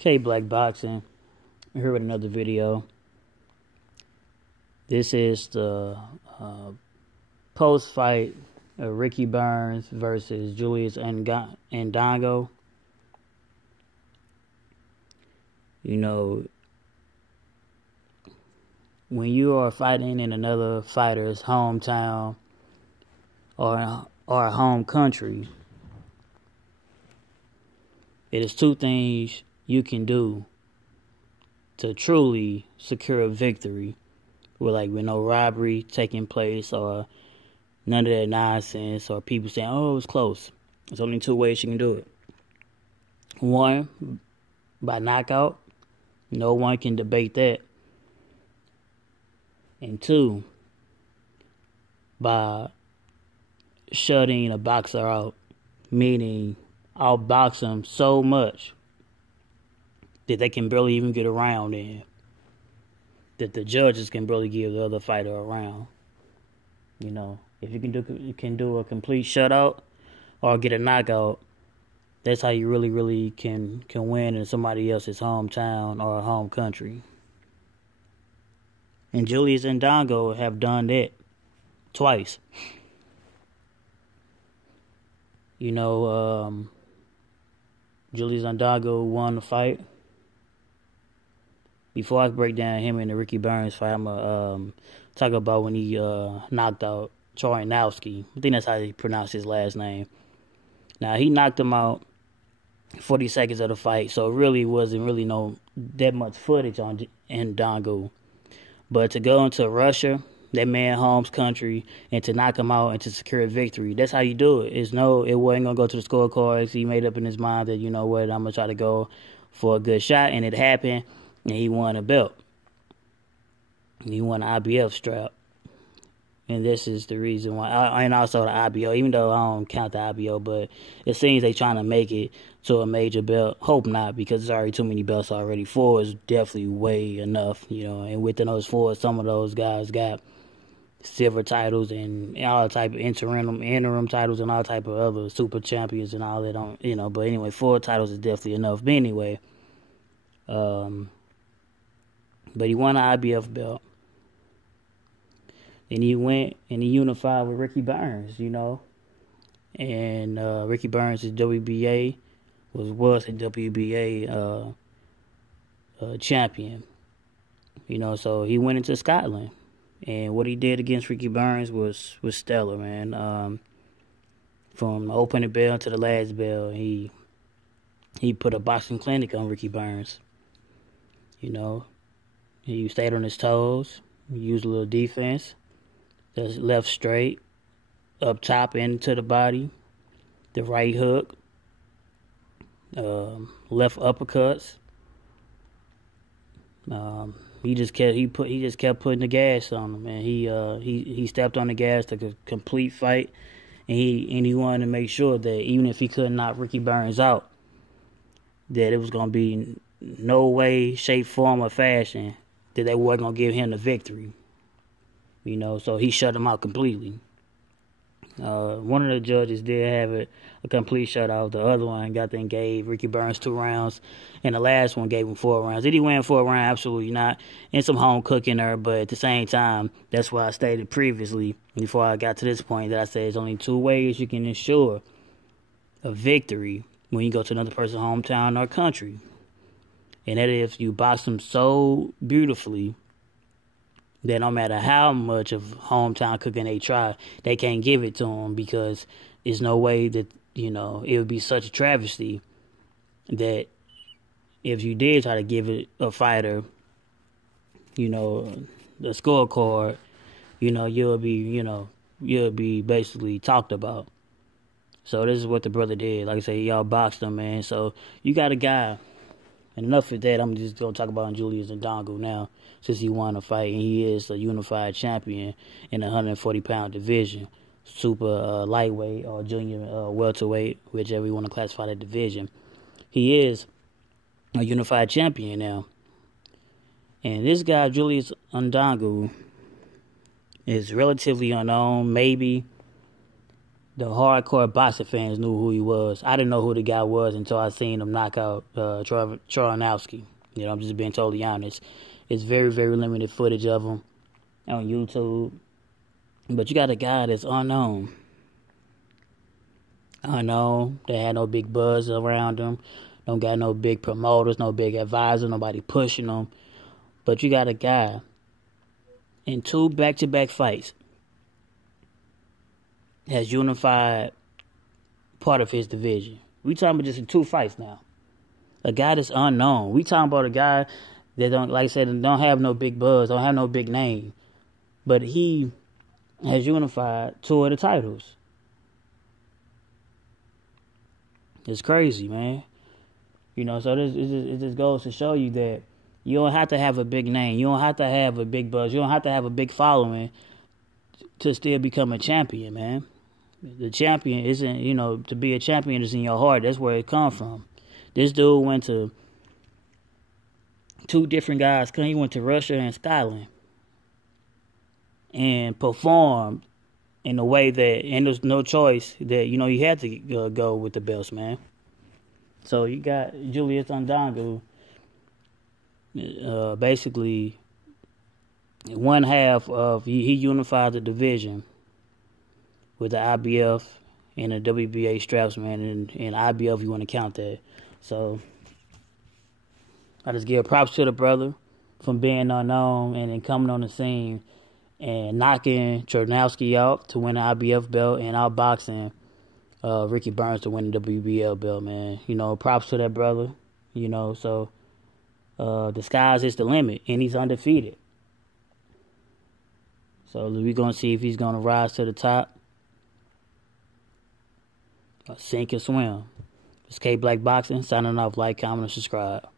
K Black Boxing. I'm here with another video. This is the post-fight of Ricky Burns versus Julius Indongo. You know, when you are fighting in another fighter's hometown or home country, it is two things you can do to truly secure a victory with no robbery taking place or none of that nonsense or people saying, oh, it was close. There's only two ways you can do it. One, by knockout. No one can debate that. And two, by shutting a boxer out, meaning outbox them so much that they can barely even get around in, that the judges can barely give the other fighter a round. You know, if you can do a complete shutout or get a knockout, that's how you really can win in somebody else's hometown or home country. And Julius and Indongo have done that twice. You know, Julius Indongo won the fight. Before I break down him and the Ricky Burns fight, I'm going to talk about when he knocked out Chorinowski. I think that's how he pronounced his last name. Now, he knocked him out 40 seconds of the fight, so it really wasn't that much footage on Indongo. But to go into Russia, that man home's country, and to knock him out and to secure a victory, that's how you do it. It wasn't going to go to the scorecards. He made up in his mind that, you know what, I'm going to try to go for a good shot, and it happened, and he won a belt. He won an IBF strap. And this is the reason why, and also the IBO, even though I don't count the IBO, but it seems they trying to make it to a major belt. Hope not, because there's already too many belts already. 4 is definitely way enough, you know, and within those 4, some of those guys got silver titles and all type of interim titles and all type of other super champions and all that, you know, but anyway, 4 titles is definitely enough. But anyway, but he won an IBF belt. And he went and he unified with Ricky Burns, you know. And Ricky Burns is WBA, was a WBA champion. You know, so he went into Scotland. And what he did against Ricky Burns was stellar, man. From the opening bell to the last bell, he put a boxing clinic on Ricky Burns. You know, he stayed on his toes, used a little defense. That's left straight, up top into the body, the right hook, left uppercuts. He just kept putting the gas on him, and he stepped on the gas to complete fight, and he wanted to make sure that even if he could knock Ricky Burns out, that it was gonna be no way, shape, form, or fashion that they weren't gonna give him the victory. You know, so he shut him out completely. One of the judges did have a complete shutout. The other one gave Ricky Burns 2 rounds, and the last one gave him 4 rounds. Did he win 4 rounds? Absolutely not. And some home cooking there, but at the same time, that's why I stated previously, before I got to this point, that I said there's only 2 ways you can ensure a victory when you go to another person's hometown or country. And that is if you box them so beautifully that no matter how much of hometown cooking they try, they can't give it to them, because there's no way that, you know, it would be such a travesty that if you did try to give it a fighter, you know, the scorecard, you know, you'll be basically talked about. So this is what the brother did. Like I say, y'all boxed him, man. So you got a guy. And enough of that, I'm just going to talk about Julius Indongo now, since he won a fight, and he is a unified champion in the 140-pound division, super lightweight or junior welterweight, whichever you want to classify that division. He is a unified champion now. And this guy, Julius Indongo, is relatively unknown. Maybe the hardcore boxing fans knew who he was. I didn't know who the guy was until I seen him knock out Charnowski. You know, I'm just being totally honest. It's very, very limited footage of him on YouTube. But you got a guy that's unknown. Unknown. They had no big buzz around him. Don't got no big promoters, no big advisor, nobody pushing him. But you got a guy in 2 back-to-back fights has unified part of his division. We talking about just in 2 fights now. A guy that's unknown. We talking about a guy that don't, like I said, don't have no big buzz, don't have no big name. But he has unified 2 of the titles. It's crazy, man. You know, so it just goes to show you that you don't have to have a big name. You don't have to have a big buzz. You don't have to have a big following to still become a champion, man. The champion isn't, you know, to be a champion is in your heart. That's where it comes from. This dude went to 2 different guys. He went to Russia and Scotland and performed in a way that, and there's no choice that, you know, you had to go with the belts, man. So you got Julius Indongo, basically one half of, he unified the division with the IBF and the WBA straps, man, and IBF, you want to count that. So I just give props to the brother from being unknown and then coming on the scene and knocking Charnowski out to win the IBF belt and outboxing Ricky Burns to win the WBL belt, man. You know, props to that brother. You know, so the sky's is the limit, and he's undefeated. So we're going to see if he's going to rise to the top or sink or swim. It's K Black Boxing, signing off. Like, comment, and subscribe.